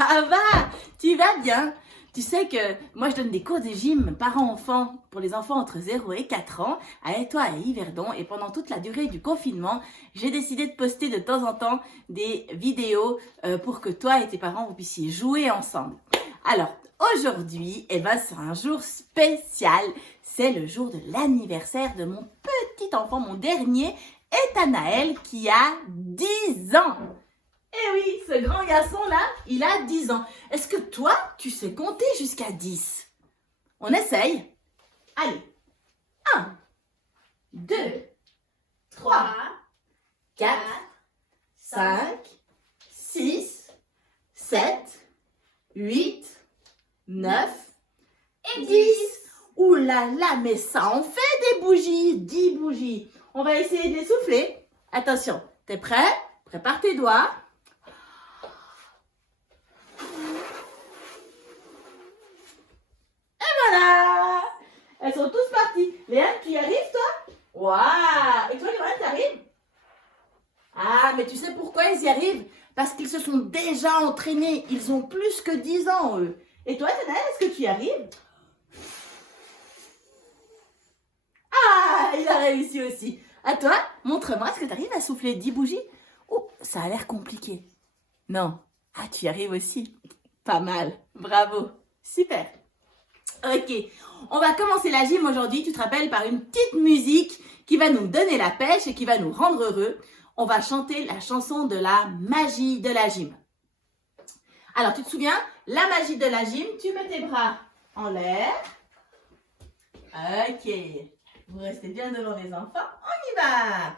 Ça va? Tu vas bien? Tu sais que moi je donne des cours de gym parents-enfants pour les enfants entre 0 et 4 ans à Étoile et Yverdon, et pendant toute la durée du confinement, j'ai décidé de poster de temps en temps des vidéos pour que toi et tes parents vous puissiez jouer ensemble. Alors aujourd'hui, c'est un jour spécial. C'est le jour de l'anniversaire de mon petit enfant, mon dernier, Ethanaël, qui a 10 ans. Eh oui, ce grand garçon-là, il a 10 ans. Est-ce que toi, tu sais compter jusqu'à 10? On essaye? Allez. 1, 2, 3, 4, 5, 6, 7, 8, 9 et 10. Ouh là là, mais ça en fait des bougies, 10 bougies. On va essayer de les souffler. Attention, t'es prêt? Prépare tes doigts. Voilà! Elles sont tous parties. Léane, tu y arrives, toi? Waouh! Et toi, Léane, t'arrives? Ah, mais tu sais pourquoi ils y arrivent? Parce qu'ils se sont déjà entraînés. Ils ont plus que 10 ans, eux. Et toi, Tanaël, est-ce que tu y arrives? Ah, il a réussi aussi. À toi, montre-moi, est-ce que tu arrives à souffler 10 bougies? Oh, ça a l'air compliqué. Non. Ah, tu y arrives aussi. Pas mal. Bravo. Super. Ok, on va commencer la gym aujourd'hui, tu te rappelles, par une petite musique qui va nous donner la pêche et qui va nous rendre heureux. On va chanter la chanson de la magie de la gym. Alors, tu te souviens, la magie de la gym, tu mets tes bras en l'air. Ok, vous restez bien devant les enfants, on y va.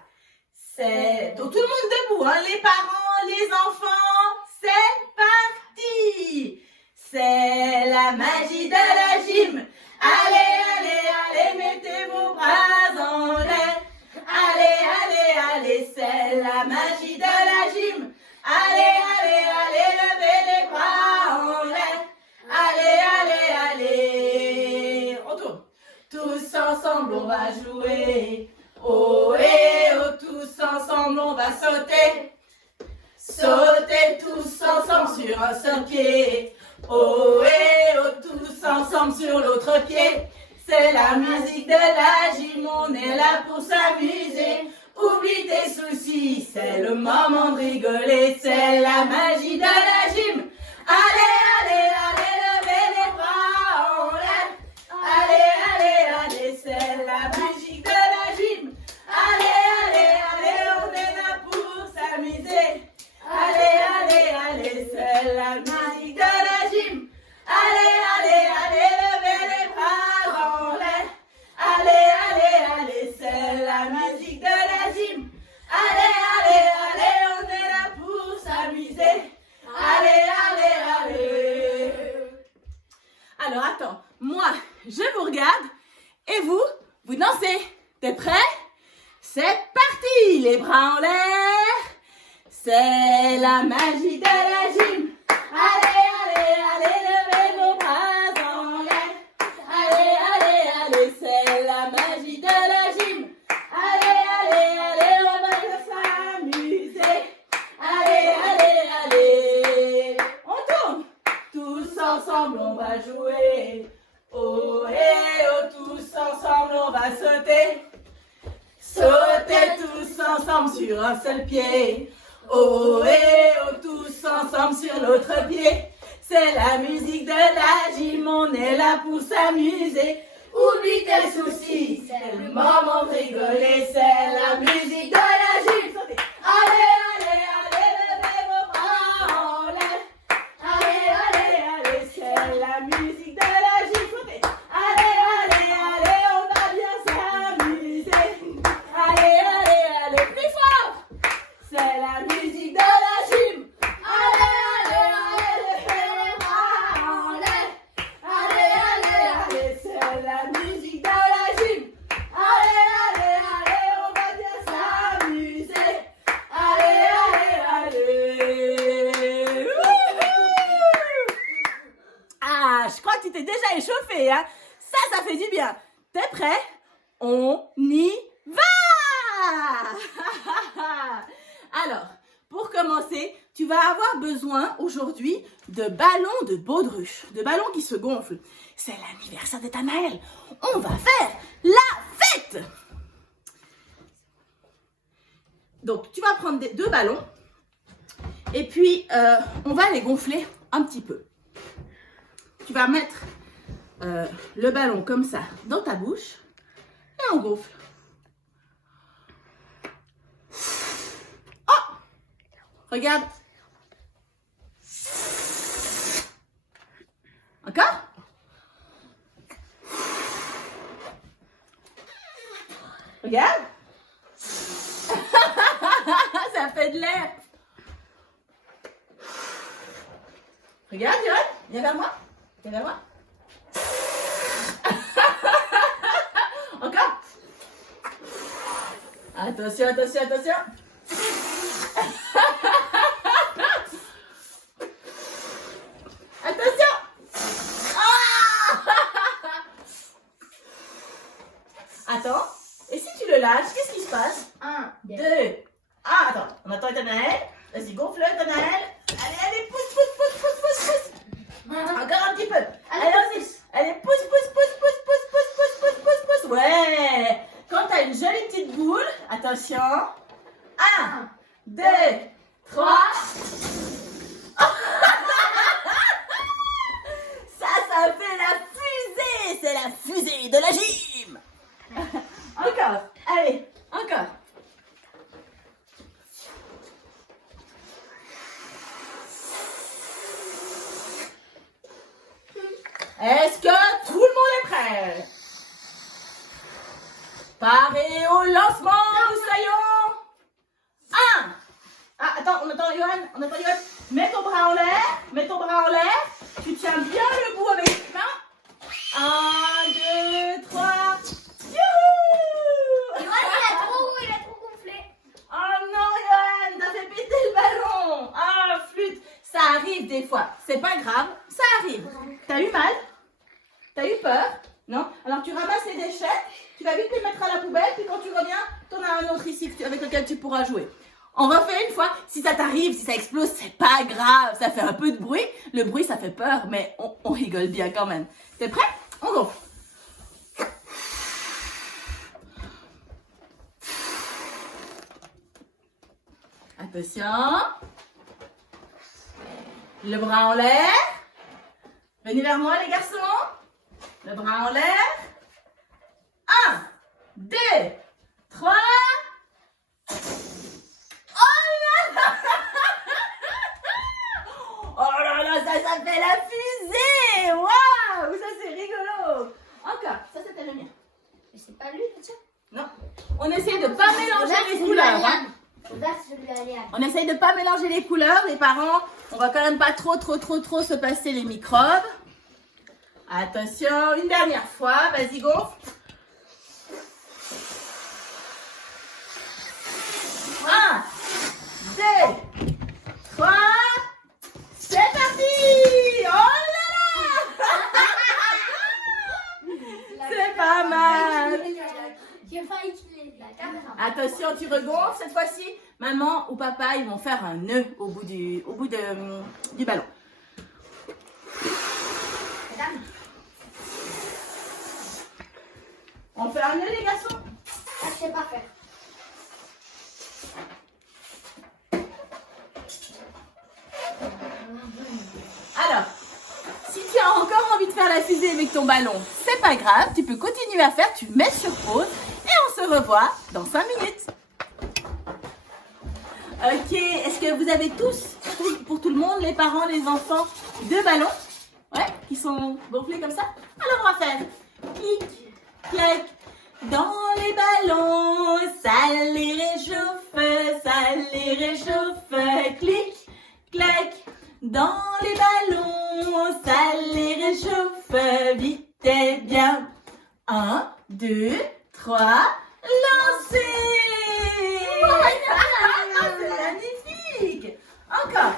C'est tout le monde debout, hein, les parents, les enfants, c'est parti. C'est la magie de la gym. Allez, allez, allez, mettez vos bras en l'air. Allez, allez, allez, c'est la magie de la gym. Allez, allez, allez, levez les bras en l'air. Allez, allez, allez. On tourne. Tous ensemble, on va jouer. Oh et oh, tous ensemble, on va sauter. Sauter tous ensemble sur un seul pied. Oh et oh, tous ensemble sur l'autre pied. C'est la musique de la gym, on est là pour s'amuser. Oublie tes soucis, c'est le moment de rigoler. C'est la magie de la gym. Allez, allez, allez, levez les bras en l'air. Allez, allez, allez, c'est la magie de la gym. Allez, allez, allez, on est là pour s'amuser. Allez, allez, allez, c'est la magie de la gym. Allez, allez, allez, levez les bras en l'air. Allez, allez, allez, c'est la magie de la gym. Allez, allez, allez, on est là pour s'amuser. Allez, allez, allez. Alors attends, moi, je vous regarde et vous dansez. T'es prêts? C'est parti, les bras en l'air. C'est la magie de la gym. Allez, allez, allez, levez vos bras en l'air. Allez, allez, allez, c'est la magie de la gym. Allez, allez, allez, on va s'amuser. Allez, allez, allez. On tourne. Tous ensemble, on va jouer. Oh et oh, tous ensemble, on va sauter. Sauter tous ensemble sur un seul pied. Oh et oh, tous ensemble sur l'autre pied. C'est la musique de la gym, on est là pour s'amuser. Oublie tes soucis, c'est le moment de rigoler. C'est la musique de la gym. Allez, allez, allez, levez vos bras en l'air. Allez, allez, allez, c'est la musique de la gym. Allez, allez, allez, on va bien s'amuser. Allez, allez, allez, plus fort. C'est la musique de la gym. Allez, allez, allez, levez les bras en l'air. Allez, allez, allez, c'est la musique de la gym. Allez, allez, allez, on va bien s'amuser. Allez, allez, allez. Wouhou! Ah, je crois que tu t'es déjà échauffé, hein. Ça fait du bien. T'es prêt? On y va! Alors, pour commencer, tu vas avoir besoin aujourd'hui de ballons de baudruche, de ballons qui se gonflent. C'est l'anniversaire de Nathanaël. On va faire la fête. Donc, tu vas prendre 2 ballons et puis on va les gonfler un petit peu. Tu vas mettre le ballon comme ça dans ta bouche et on gonfle. Oh! Regarde. Encore? Regarde. Ça fait de l'air. Regarde, Johan. Viens vers moi. Viens vers moi. Encore. Attention, attention, attention. Attention. Attends. Et si tu le lâches, qu'est-ce qui se passe? 1, 2. Ah, attends. On attend Nathanaël. Vas-y, gonfle Nathanaël. Allez, allez, pousse, pousse, pousse, pousse, pousse, pousse. Encore un petit peu. Allez, vas-y. Allez, pousse, pousse, pousse, pousse, pousse, pousse, pousse, pousse, pousse, pousse. Ouais. Quand tu as une jolie petite boule, attention. 1, 2, 3. Ça fait la fusée. C'est la fusée de la gym. Encore. Allez, encore. Est-ce que tout le monde est prêt? Paré au lancement, nous soyons. 1. Ah, attends, on attend Johan. On attend Johan. Mets ton bras en l'air. Mets ton bras en l'air. Tu tiens bien le bout avec les mains. 1, 2, 3. Youhou! Il a trop gonflé. Oh non, Johan, t'as fait péter le ballon. Ah, flûte. Ça arrive des fois. C'est pas grave, ça arrive. T'as eu mal? T'as eu peur? Non? Alors tu ramasses les déchets, tu vas vite les mettre à la poubelle, puis quand tu reviens, t'en as un autre ici avec lequel tu pourras jouer. On va faire une fois. Si ça t'arrive, si ça explose, c'est pas grave. Ça fait un peu de bruit. Le bruit, ça fait peur, mais on rigole bien quand même. T'es prêt? On gonfle. Attention. Le bras en l'air. Venez vers moi, les garçons. Le bras en l'air. 1, 2, 3. Oh là là, ça fait la fusée. Waouh, ça c'est rigolo. Encore, ça c'était le mien. Mais c'est pas lui, tiens. Non, on essaie de pas mélanger les couleurs. Hein. On essaye de pas mélanger les couleurs, les parents. On va quand même pas trop se passer les microbes. Attention, une dernière fois. Vas-y, gonfle. 1, 2, 3. C'est parti. Oh là là. C'est pas mal. J'ai failli tuer la caméra. Attention, tu regonfles cette fois-ci. Maman ou papa, ils vont faire un nœud au bout du ballon. Madame. On fait un nœud, les garçons? Ah, je sais pas faire. Alors, si tu as encore envie de faire la fusée avec ton ballon, c'est pas grave, tu peux continuer à faire, tu mets sur pause et on se revoit dans 5 minutes. Ok, est-ce que vous avez tous, pour tout le monde, les parents, les enfants, 2 ballons? Ouais, qui sont gonflés comme ça? Alors on va faire clic, clac, dans les ballons, ça les réchauffe, clic, clac, dans les ballons, ça les réchauffe, vite et bien. 1, 2, 3, lancez! C'est magnifique! Encore,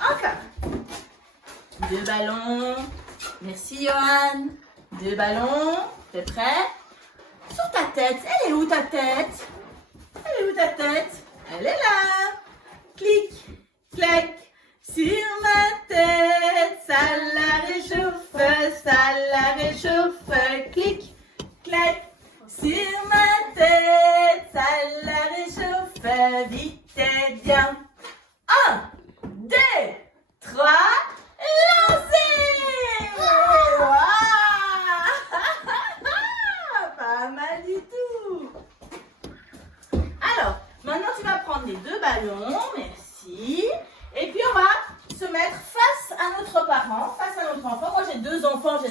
encore. 2 ballons. Merci, Johan. 2 ballons. T'es prêt? Sur ta tête. Elle est où ta tête? Elle est où ta tête? Elle est là. Clic, clac.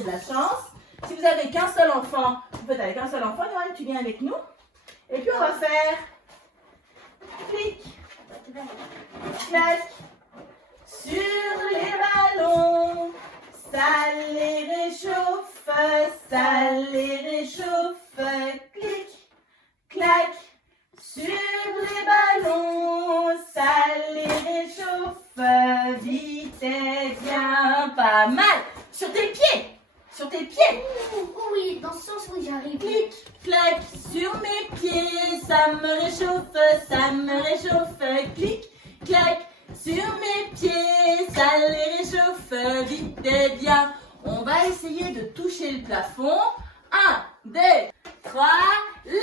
avez de la chance. Si vous n'avez qu'un seul enfant, vous faites avec un seul enfant. Yoann, tu viens avec nous. Et puis on va faire clic, clac, sur les ballons. Ça les réchauffe, ça les réchauffe. Clic, clac, sur les ballons. Ça les réchauffe. Vite et bien, pas mal. Sur tes pieds. Sur tes pieds. Oui, dans ce sens, oui, j'arrive. Clic, clac, sur mes pieds. Ça me réchauffe, ça me réchauffe. Clic, clac, sur mes pieds. Ça les réchauffe vite et bien. On va essayer de toucher le plafond. 1, 2, 3, lancez!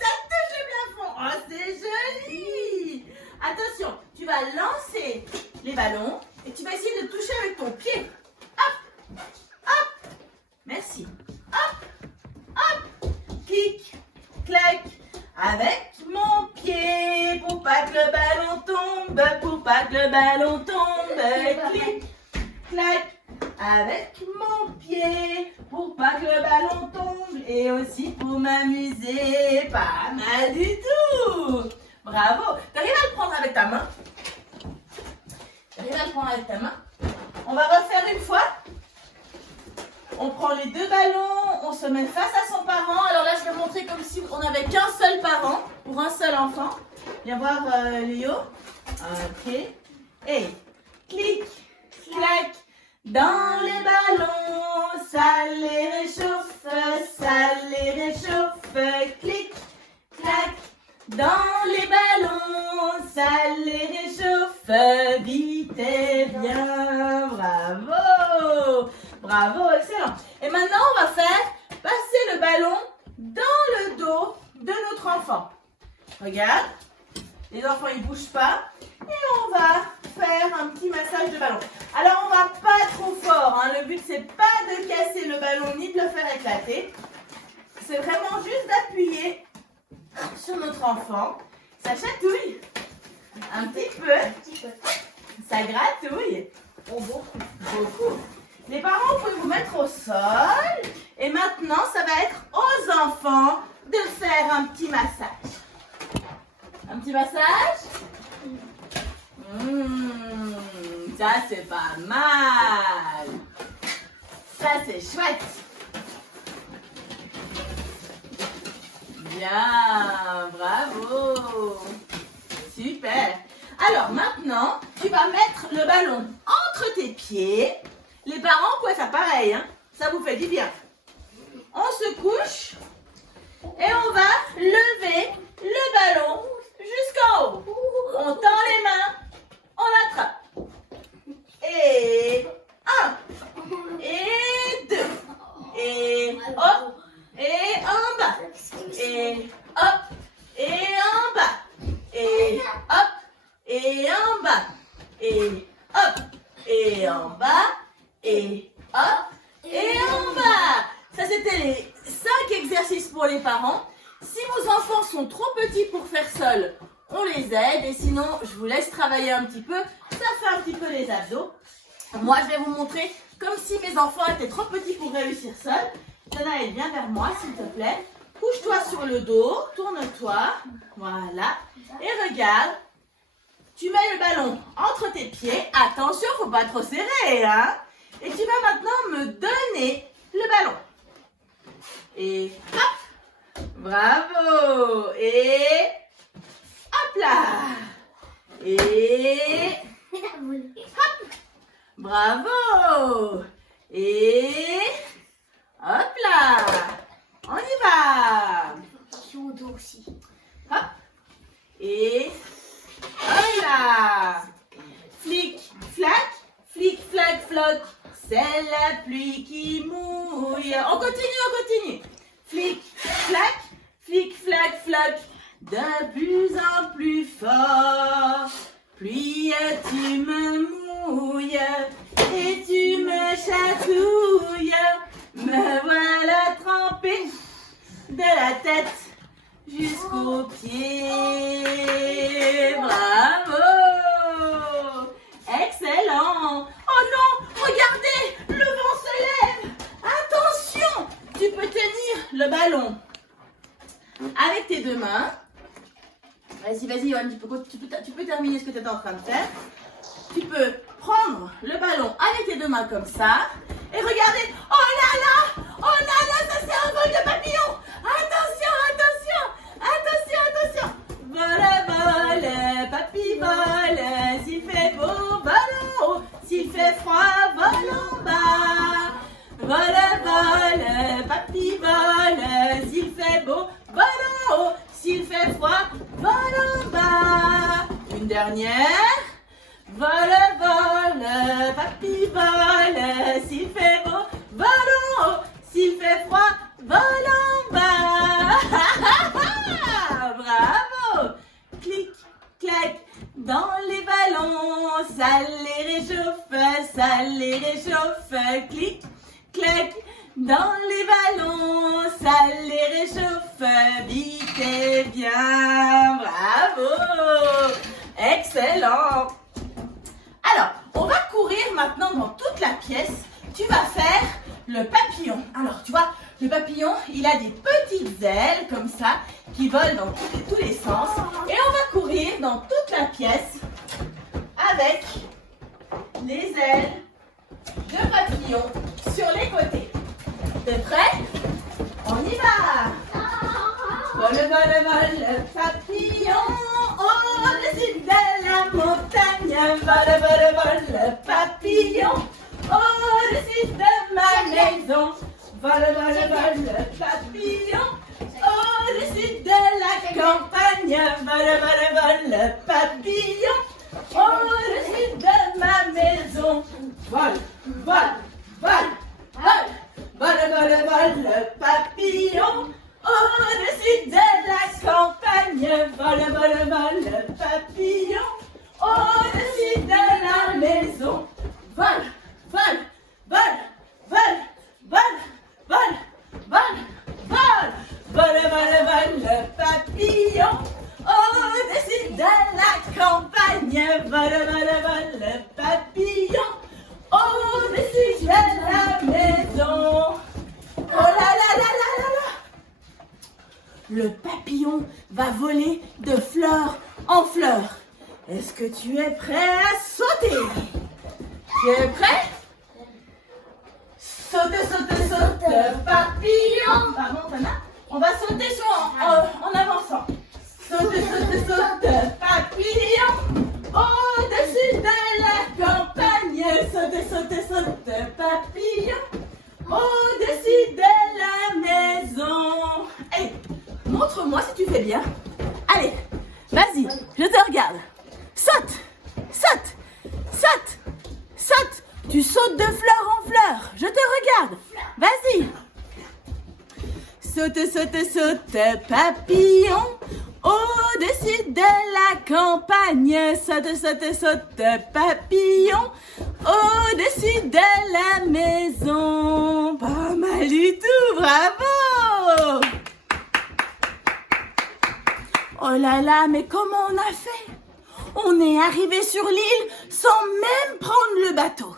Ça touche le plafond. Oh, c'est joli! Attention, tu vas lancer les ballons et tu vas essayer de toucher avec ton pied. Hop! Hop! Merci. Hop! Hop! Clic, clac, avec mon pied pour pas que le ballon tombe, pour pas que le ballon tombe. Clic, clac, avec mon pied pour pas que le ballon tombe et aussi pour m'amuser. Pas mal du tout. Bravo. T'arrives à le prendre avec ta main? T'arrives à le prendre avec ta main? On va refaire une fois. On prend les deux ballons, on se met face à son parent. Alors là, je vais montrer comme si on n'avait qu'un seul parent pour un seul enfant. Viens voir Léo. Ok. Et clic, clac, dans les ballons. Ça les réchauffe, ça les réchauffe. Clic, clac, dans les ballons. Ça les réchauffe vite et bien. Bravo! Bravo, excellent. Et maintenant, on va faire passer le ballon dans le dos de notre enfant. Regarde, les enfants, ils ne bougent pas. Et on va faire un petit massage de ballon. Alors, on va pas trop fort. Hein. Le but, c'est pas de casser le ballon ni de le faire éclater. C'est vraiment juste d'appuyer sur notre enfant. Ça chatouille un petit peu. Ça gratouille. Oh, beaucoup. Les parents, vous pouvez vous mettre au sol. Et maintenant, ça va être aux enfants de faire un petit massage. Un petit massage? Ça, c'est pas mal. Ça, c'est chouette. Bien, bravo. Super. Alors, maintenant, tu vas mettre le ballon entre tes pieds. Les parents, vous pouvez faire pareil, hein? Ça vous fait du bien. On se couche et on va lever le ballon jusqu'en haut. On tend les mains, on attrape. Et 1, et 2, et hop, et en bas, et hop, et en bas, et hop, et en bas, et hop, et en bas. Et hop, et en bas. Ça, c'était les 5 exercices pour les parents. Si vos enfants sont trop petits pour faire seuls, on les aide. Et sinon, je vous laisse travailler un petit peu. Ça fait un petit peu les abdos. Moi, je vais vous montrer comme si mes enfants étaient trop petits pour réussir seuls. Danaël, viens vers moi, s'il te plaît. Couche-toi sur le dos, tourne-toi. Voilà. Et regarde. Tu mets le ballon entre tes pieds. Attention, faut pas trop serrer, hein. Et tu vas maintenant me donner le ballon. Et hop. Bravo. Et hop là. Et hop. Bravo. Et hop là. On y va. Hop. Et hop là. Flic, flac. Flic, flac, floc. C'est la pluie qui mouille. On continue. Flic, flac, floc. De plus en plus fort. Pluie, tu me mouilles et tu me chatouilles. Me voilà trempée de la tête jusqu'aux pieds. Bravo! Excellent! Oh non! Regardez! Le vent se ballon avec tes deux mains. Vas-y, Johan, tu peux terminer ce que tu étais en train de faire. Tu peux prendre le ballon avec tes deux mains comme ça. Et regardez. Oh là, ça c'est un vol de papillon. Attention. Vole, papy vole. S'il fait beau, vol en haut. S'il fait froid, vol en bas. Vole, papy vole. S'il fait beau, vol en haut. S'il fait froid, vol en bas. Une dernière. Vole, papy vole. S'il fait beau, vol en haut. S'il fait froid, vol en bas. Bravo. Clic, clac, dans les ballons. Ça les réchauffe. Clic, clac, dans les ballons. Ça les réchauffe. Vite et bien. Bravo. Excellent. Alors, on va courir maintenant dans toute la pièce. Tu vas faire le papillon. Alors, tu vois, le papillon, il a des petites ailes comme ça qui volent dans tous les sens. Et on va courir dans toute la pièce avec les ailes de papillon sur les côtés. T'es prêt? On y va! Vole, papillon, au-dessus de la montagne. Vole, papillon, au-dessus de ma maison. Vole, papillon, au-dessus de la campagne. Vole, papillon, au-dessus de ma maison. Vole, papillon. Au-dessus de la campagne, vole, papillon. Au-dessus de la maison, vole, papillon. Au-dessus de la campagne, vole, papillon. Au-dessus de la maison. Oh là là. Le papillon va voler de fleur en fleur. Est-ce que tu es prêt à sauter? Tu es prêt? Saute, papillon. Pardon, Tana. On va sauter en avançant. Saute, papillon. Au-dessus de la campagne. Saute, papillon. Au-dessus de la maison. Hey, montre-moi si tu fais bien. Allez, vas-y, je te regarde. Saute. Tu sautes de fleur en fleur. Je te regarde. Vas-y. Saute, papillon. Au-dessus de la campagne. Saute, papillon. Au-dessus de la maison. Pas mal du tout, bravo! Oh là là, mais comment on a fait? On est arrivé sur l'île sans même prendre le bateau.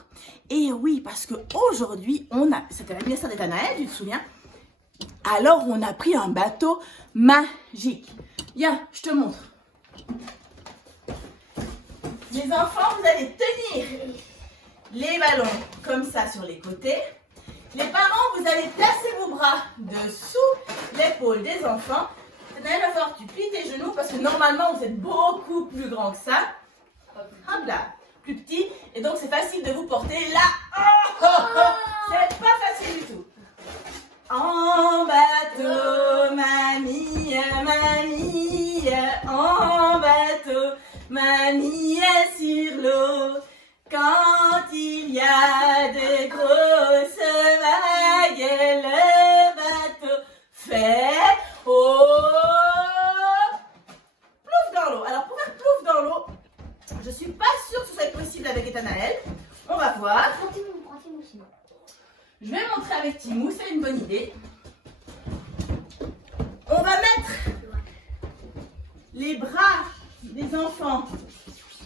Et oui, parce qu'aujourd'hui, c'était l'anniversaire d'Ethanaël, tu te souviens? Alors, on a pris un bateau magique. Viens, je te montre. Les enfants, vous allez tenir les ballons comme ça sur les côtés. Les parents, vous allez placer vos bras dessous l'épaule des enfants. Il va falloir que tu plies tes genoux parce que normalement, vous êtes beaucoup plus grand que ça. Hop là, plus petit. Et donc, c'est facile de vous porter là. C'est pas facile du tout. En bateau, mamie, en bateau, mamie est sur l'eau. Quand il y a de grosses vagues, le bateau fait plouf dans l'eau. Alors pour faire plouf dans l'eau, je suis pas sûre que ce soit possible avec Ethanaël. On va voir. Prends-Timou sinon. Je vais montrer avec Timou, c'est une bonne idée. On va mettre les bras des enfants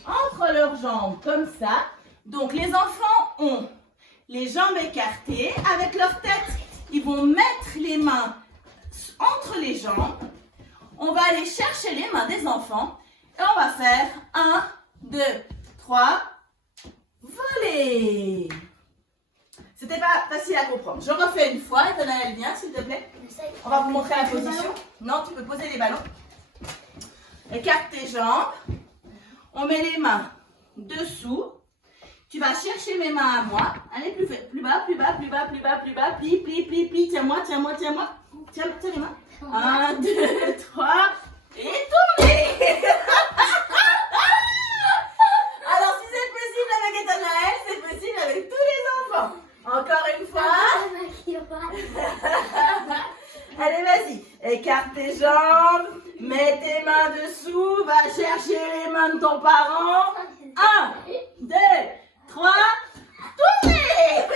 entre leurs jambes comme ça. Donc les enfants ont les jambes écartées. Avec leur tête, ils vont mettre les mains entre les jambes. On va aller chercher les mains des enfants. Et on va faire 1, 2, 3, voler. C'était pas facile à comprendre. Je refais une fois. Nathanaël, viens s'il te plaît. On va vous montrer la position. Non, tu peux poser les ballons. Écarte tes jambes. On met les mains dessous. Tu vas chercher mes mains à moi. Allez, plus bas, plus bas, plus bas, plus bas, plus bas. Plie, plie, plie, plie. Tiens-moi, tiens-moi, tiens-moi. Tiens les mains. 1, 2, 3. Et tournez. Alors, si c'est possible avec Nathanaël, c'est possible avec tous les enfants. Encore une fois. Allez, vas-y. Écarte tes jambes. Mets tes mains dessous. Va chercher les mains de ton parent. 1, 2, 3. Tournez.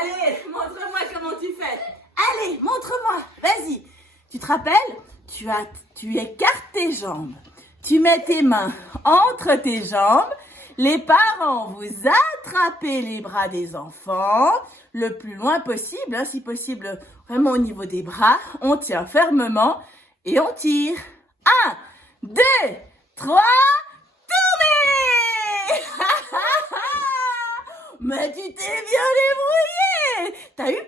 Allez, montre-moi comment tu fais. Allez, montre-moi. Vas-y. Tu te rappelles? Tu écartes tes jambes. Tu mets tes mains entre tes jambes. Les parents, vous attrapez les bras des enfants le plus loin possible, hein, si possible, vraiment au niveau des bras. On tient fermement et on tire. 1, 2, 3, tournez. Mais tu t'es bien débrouillé. T'as eu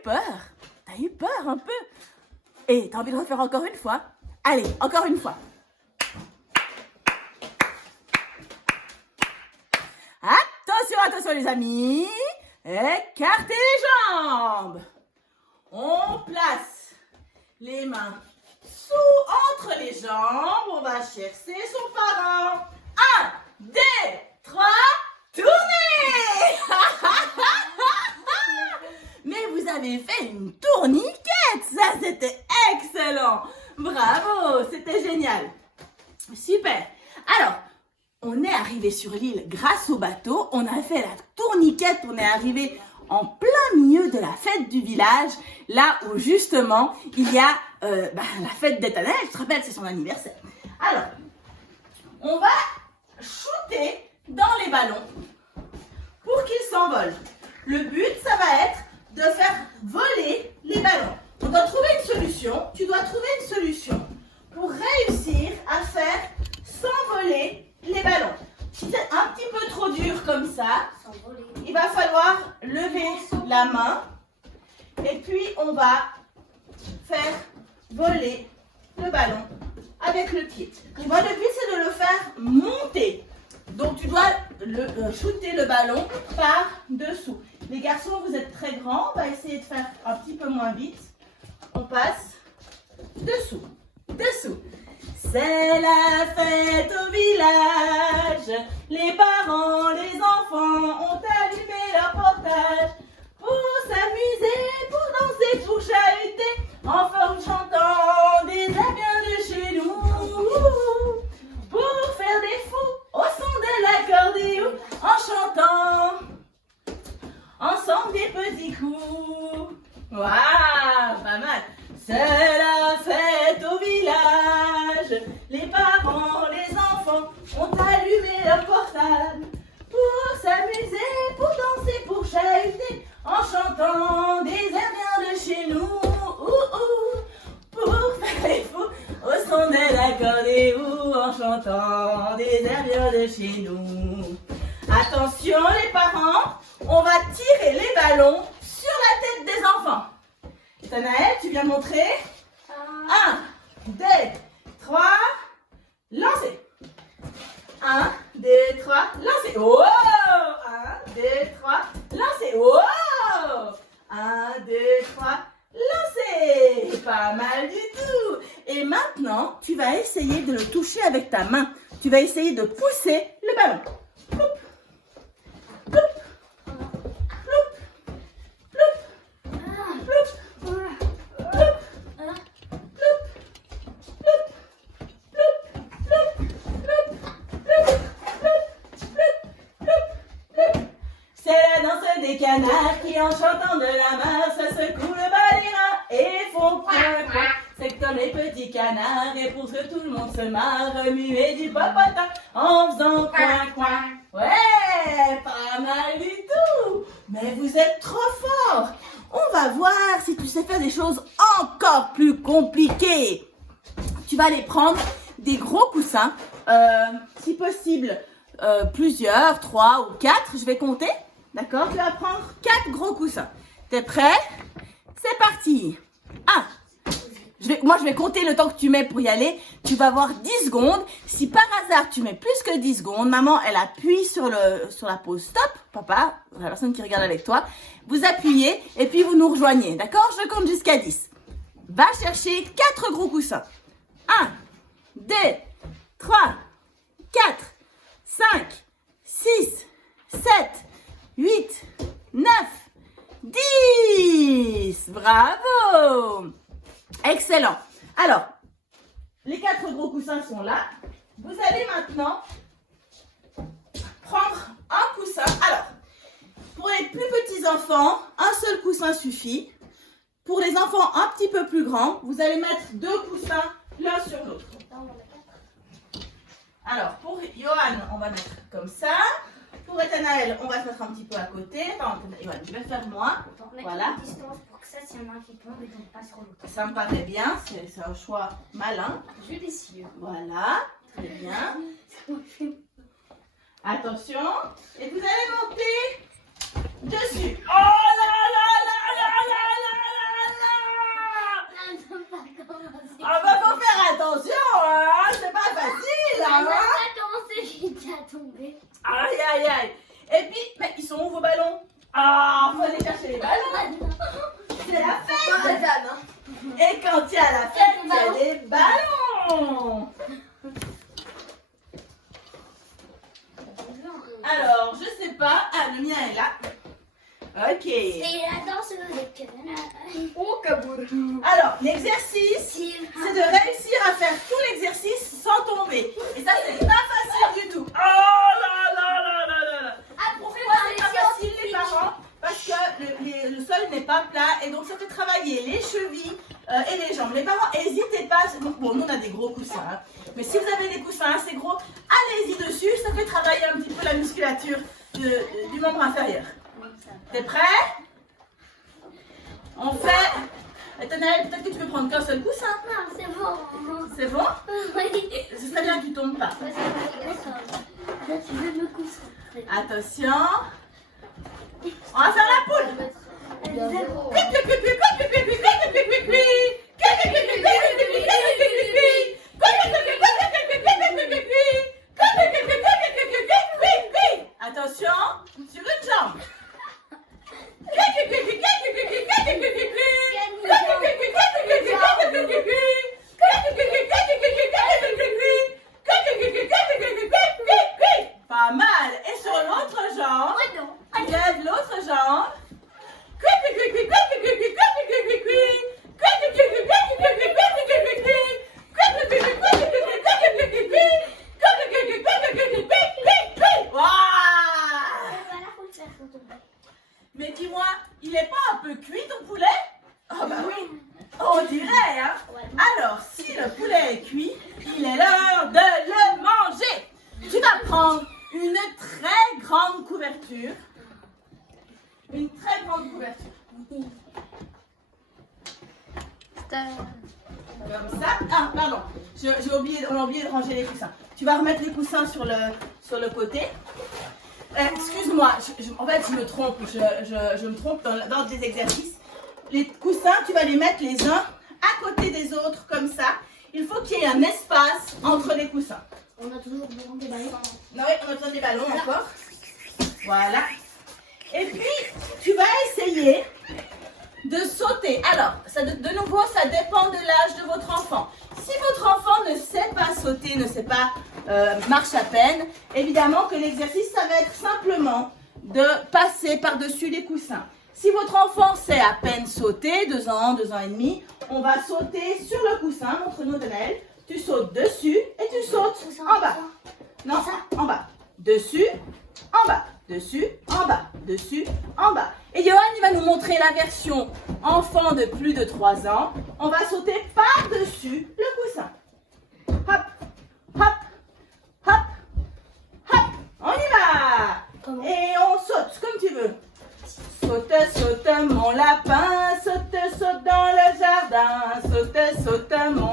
peur un peu. Et t'as envie de refaire encore une fois? Allez, encore une fois. Attention, attention les amis. Écartez les jambes. On place les mains entre les jambes. On va chercher son parent. 1, 2, 3, tournez. Mais vous avez fait une tourniquette. Ça, c'était excellent. Bravo, c'était génial. Super. Alors, on est arrivé sur l'île grâce au bateau. On a fait la tourniquette. On est arrivé en plein milieu de la fête du village. Là où justement, il y a la fête d'Ethanel. Je te rappelle, c'est son anniversaire. Alors, on va shooter dans les ballons pour qu'ils s'envolent. Le but, ça va être de faire voler les ballons. On doit trouver une solution. Tu dois trouver une solution pour réussir à faire s'envoler les ballons. Si c'est un petit peu trop dur comme ça, il va falloir lever la main et puis on va faire voler le ballon avec le pied. Tu vois, le but c'est de le faire monter. Donc tu dois shooter le ballon par dessous. Les garçons, vous êtes très grands. On va essayer de faire un petit peu moins vite. On passe dessous, dessous. C'est la fête au village. Les parents, les enfants ont allumé leur portage pour s'amuser, pour danser, pour chahuter, en chantant des airs bien de chez nous. Pour faire des fous au son de l'accordéon, en chantant ensemble des petits coups. Waouh, pas mal. C'est la fête au village. Les parents, les enfants ont allumé leur portable pour s'amuser, pour danser, pour chahuter, en chantant des airs bien de chez nous. Pour faire les fous au son de l'accordéon, en chantant des airs bien de chez nous. Attention les parents, on va tirer les ballons sur la tête des enfants. Nathanaël, tu viens montrer. 1, 2, 3, lancez. 1, 2, 3, lancez. Oh! 1, 2, 3, lancez. Oh! 1, 2, 3, lancez. Pas mal du tout. Et maintenant, tu vas essayer de le toucher avec ta main. Tu vas essayer de pousser le ballon. Ploup. Ploup. Des canards qui en chantant de la masse secouent le bas des reins et font coin coin. C'est comme les petits canards et pour que tout le monde se marre, remuer du popotin en faisant coin coin. Ouais, pas mal du tout. Mais vous êtes trop fort. On va voir si tu sais faire des choses encore plus compliquées. Tu vas aller prendre des gros coussins, si possible plusieurs, 3 ou 4. Je vais compter, d'accord? Tu vas prendre 4 gros coussins. T'es prêt? C'est parti. 1. Moi, je vais compter le temps que tu mets pour y aller. Tu vas avoir 10 secondes. Si par hasard, tu mets plus que 10 secondes, maman, elle appuie sur la pause stop. Papa, la personne qui regarde avec toi, vous appuyez et puis vous nous rejoignez. D'accord? Je compte jusqu'à 10. Va chercher 4 gros coussins. 1, 2, 3, 4, 5, 6, 7, 8, 9, 10. Bravo! Excellent. Alors, les 4 gros coussins sont là. Vous allez maintenant prendre un coussin. Alors, pour les plus petits enfants, un seul coussin suffit. Pour les enfants un petit peu plus grands, vous allez mettre 2 coussins l'un sur l'autre. Alors, pour Johan, on va mettre comme ça. Pour Ethanaël, on va se mettre un petit peu à côté. Attends, Johan, je vais faire moi. Voilà. Distance pour que ça, s'il y en a un qui tombe, il tombe pas sur l'autre. Ça me paraît bien, c'est un choix malin. Je l'essayé. Voilà, très bien. Attention, et vous allez monter dessus. Oh là là là là là là là là. Ah bah faut faire attention, hein, c'est pas facile, hein. Comment c'est vite à tomber? Aïe aïe aïe. Et puis, mais ils sont où vos ballons? Ah, faut aller chercher les ballons. C'est la fête. Et quand il y a la fête, il y a les ballons. Alors, je sais pas. Ah, le mien est là. Ok. Et la danse de Oh, Kaboul. Alors, l'exercice, c'est de réussir à faire tout l'exercice sans tomber. Et ça, c'est pas facile du tout. Oh là là là là là là. Pourquoi c'est pas facile, les parents? Parce que le sol n'est pas plat et donc ça fait travailler les chevilles et les jambes. Les parents, n'hésitez pas. Bon, nous, on a des gros coussins. Hein. Mais si vous avez des coussins assez gros, allez-y dessus. Ça fait travailler un petit peu la musculature du membre inférieur. T'es prêt? On fait. Ethanaël, peut-être que tu peux prendre qu'un seul coussin. Non, c'est bon. C'est bon? Oui. Ce serait bien que tu tombes pas. Là, tu veux me concentrer. Attention. On va faire la poule. Attention, sur une jambe. Pas mal. Et sur l'autre jambe, lève l'autre jambe. Mais dis-moi, il n'est pas un peu cuit ton poulet? Ah bah oui, on dirait, hein. Alors, si le poulet est cuit, il est l'heure de le manger. Tu vas prendre une très grande couverture. Une très grande couverture. Comme ça. Ah, pardon. On a oublié de ranger les coussins. Tu vas remettre les coussins sur le côté. Excuse-moi, en fait, je me trompe. Je me trompe dans l'ordre des exercices. Les coussins, tu vas les mettre les uns à côté des autres, comme ça. Il faut qu'il y ait un espace entre les coussins. On a toujours besoin des ballons. Non, oui, on a besoin des ballons encore. Voilà. Et puis, tu vas essayer de sauter. Alors, de nouveau, ça dépend de l'âge de votre enfant. Si votre enfant ne sait pas sauter, ne sait pas marche à peine, évidemment que l'exercice, ça va être simplement de passer par-dessus les coussins. Si votre enfant sait à peine sauter, 2 ans, 2 ans et demi, on va sauter sur le coussin. Montre-nous, Daniel. Tu sautes dessus et tu sautes en bas. Non, en bas. Dessus, en bas. Dessus, en bas. Dessus, en bas. Et Johan, il va nous montrer la version enfant de plus de 3 ans. On va sauter par-dessus le coussin. Hop, hop, hop, hop. On y va. Et on saute comme tu veux.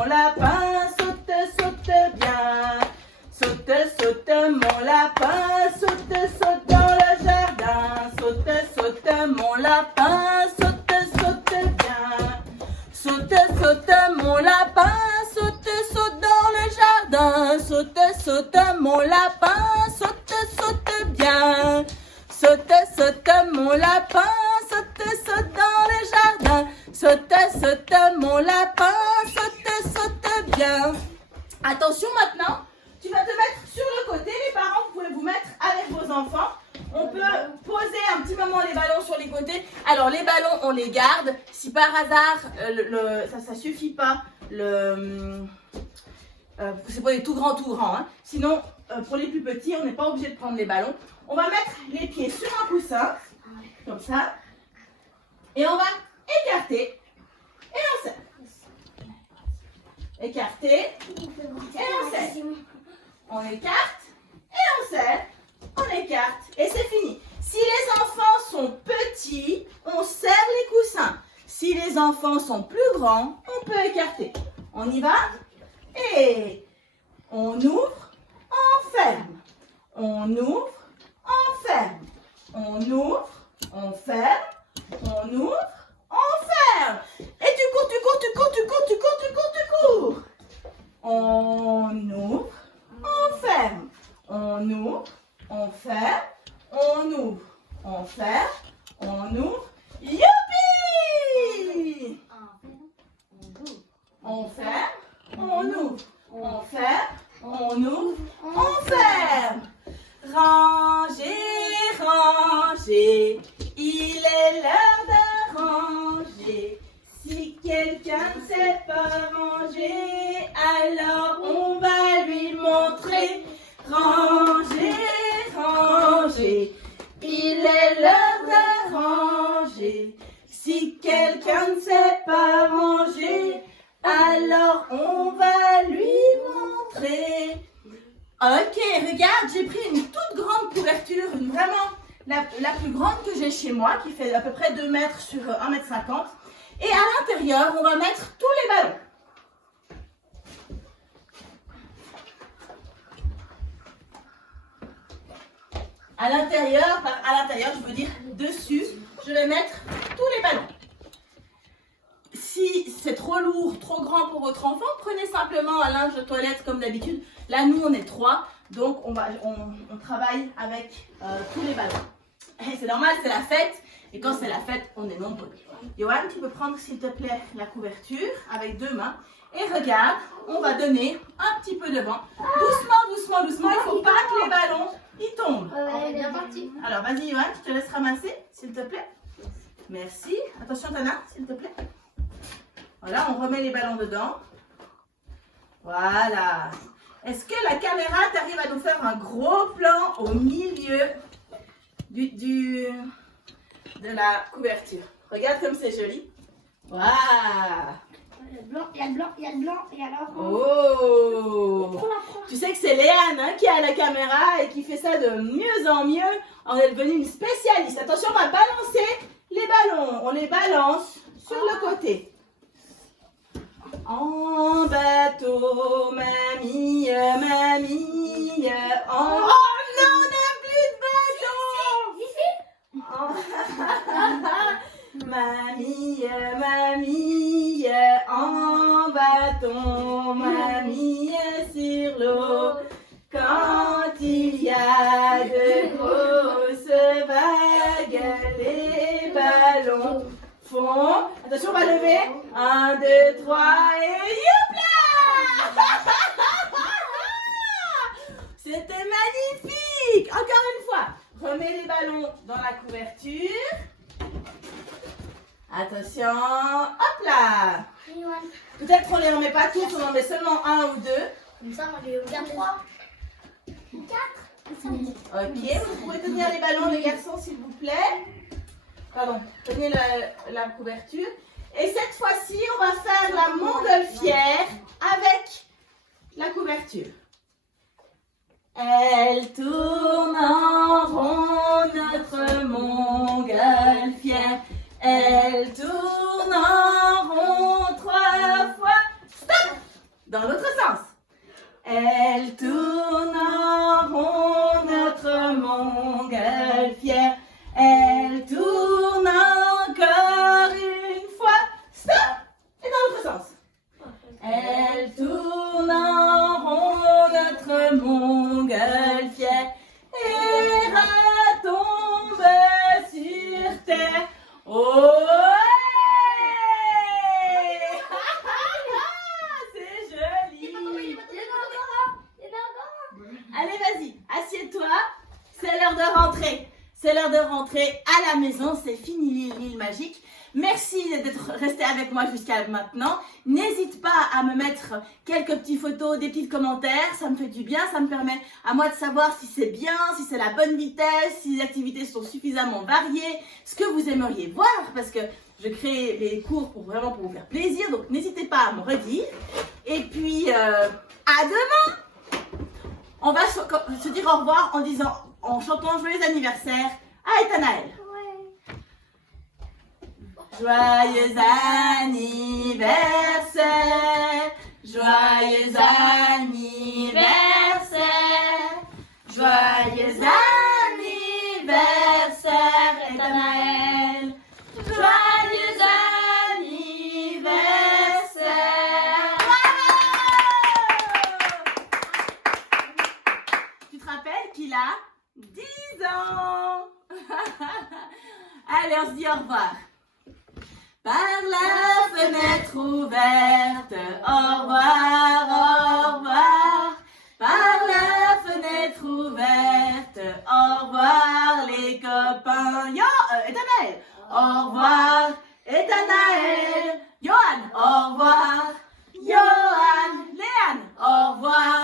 mon lapin, saute, saute bien. Saute, saute, mon lapin, saute, saute dans le jardin. Saute, saute, mon lapin, saute, saute bien. Saute, saute, mon lapin, saute, saute dans le jardin. Saute, saute, mon lapin, saute, saute bien. Saute, saute, mon lapin, saute, saute dans le jardin. Saute, saute, mon lapin, saute, saute bien. Attention maintenant, tu vas te mettre sur le côté. Les parents, vous pouvez vous mettre avec vos enfants. On peut poser un petit moment les ballons sur les côtés. Alors les ballons, on les garde. Si par hasard, ça suffit pas, c'est pas les tout grands, hein. Sinon, pour les plus petits, on n'est pas obligé de prendre les ballons. On va mettre les pieds sur un coussin, comme ça. Et on va écarter. Et on serre. Écarter. Et on serre. On écarte. Et on serre. On écarte. Et c'est fini. Si les enfants sont petits, on serre les coussins. Si les enfants sont plus grands, on peut écarter. On y va? Et on ouvre, on ferme. On ouvre, on ferme. On ouvre, on ferme. On ouvre, on ferme. Et tu cours, tu cours, tu cours, tu cours, tu cours, tu cours, tu cours. On ouvre, on ferme. On ouvre, on ferme. On ouvre, on ferme. On ouvre. Youpi! On ferme, on ouvre. On ferme, on ouvre, on ferme. Rangez, rangez. Il est l'heure de ranger. Si quelqu'un ne sait pas ranger, alors on va lui montrer. Ranger, ranger. Il est l'heure de ranger. Si quelqu'un ne sait pas ranger, alors on va lui montrer. Ok, regarde, j'ai pris une toute grande couverture, vraiment la plus grande que j'ai chez moi, qui fait à peu près 2 mètres sur 1,50 m. Et à l'intérieur, on va mettre tous les ballons. À l'intérieur, je veux dire dessus, je vais mettre tous les ballons. Si c'est trop lourd, trop grand pour votre enfant, prenez simplement un linge de toilette comme d'habitude. Là, nous, on est 3, donc on travaille avec tous les ballons. C'est normal, c'est la fête. Et quand c'est la fête, on est nombreux. Johan, tu peux prendre, s'il te plaît, la couverture avec 2 mains. Et regarde, on va donner un petit peu de vent. Doucement, doucement, doucement. Il ne faut pas que les ballons ils tombent. On est bien parti. Alors, vas-y, Johan, je te laisse ramasser, s'il te plaît. Merci. Attention, Tana, s'il te plaît. Voilà, on remet les ballons dedans. Voilà. Est-ce que la caméra t'arrive à nous faire un gros plan au milieu de la couverture? Regarde comme c'est joli. Waouh! Il y a le blanc, il y a le blanc, il y a le blanc, il y a Oh! Tu sais que c'est Léane qui a la caméra et qui fait ça de mieux en mieux. On est devenue une spécialiste. Attention, on va balancer les ballons. On les balance sur le côté. En bateau, mamie, mamie, en... Oh non, on n'a plus de bateau! Mamie, mamie, en bâton, mamie sur l'eau. Quand il y a de grosses vagues, les ballons font... Attention, on va lever. 1, 2, 3 et youpla! C'était magnifique! Encore une fois, remets les ballons dans la couverture. Attention, hop là! Peut-être on ne les remet pas tous, on en met seulement 1 ou 2. Comme ça, on les regarde 3, 4, 5. Ok, vous pouvez tenir les ballons, les garçons, s'il vous plaît. Pardon, tenez la couverture. Et cette fois-ci, on va faire la montgolfière avec la couverture. Elle tourne en rond, notre montgolfière. Elle tourne en rond 3 fois. Stop! Dans l'autre sens. Elle tourne en rond notre montgolfière. Elle tourne encore une fois. Stop! Et dans l'autre sens. Elle tourne en rond notre montgolfière et retombe sur terre. Oh! C'est joli! Allez, vas-y, assieds-toi. C'est l'heure de rentrer. C'est l'heure de rentrer à la maison. C'est fini l'île magique. Merci d'être resté avec moi jusqu'à maintenant. N'hésite pas à me mettre quelques petites photos, des petits commentaires. Ça me fait du bien. Ça me permet à moi de savoir si c'est bien, si c'est la bonne vitesse, si les activités sont suffisamment variées, ce que vous aimeriez voir, parce que je crée les cours pour vous faire plaisir. Donc, n'hésitez pas à me redire. Et puis, à demain! On va se dire au revoir en chantant joyeux anniversaire à Ethanaël. Joyeux anniversaire, joyeux anniversaire, joyeux anniversaire, Ethanaël. Joyeux anniversaire. Tu te rappelles qu'il a 10 ans. Allez, on se dit au revoir. Par la fenêtre ouverte, au revoir, au revoir. Par la fenêtre ouverte, au revoir les copains. Ethanaël, au revoir, Ethanaël. Johan, au revoir. Johan, Léane, au revoir.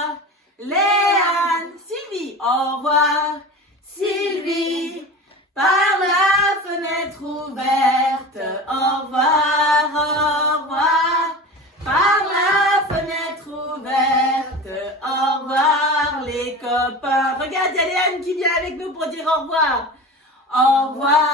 Léane, Sylvie, au revoir. Sylvie. Par la fenêtre ouverte, au revoir, au revoir. Par la fenêtre ouverte, au revoir les copains. Regarde, il y a Léane qui vient avec nous pour dire au revoir. Au revoir.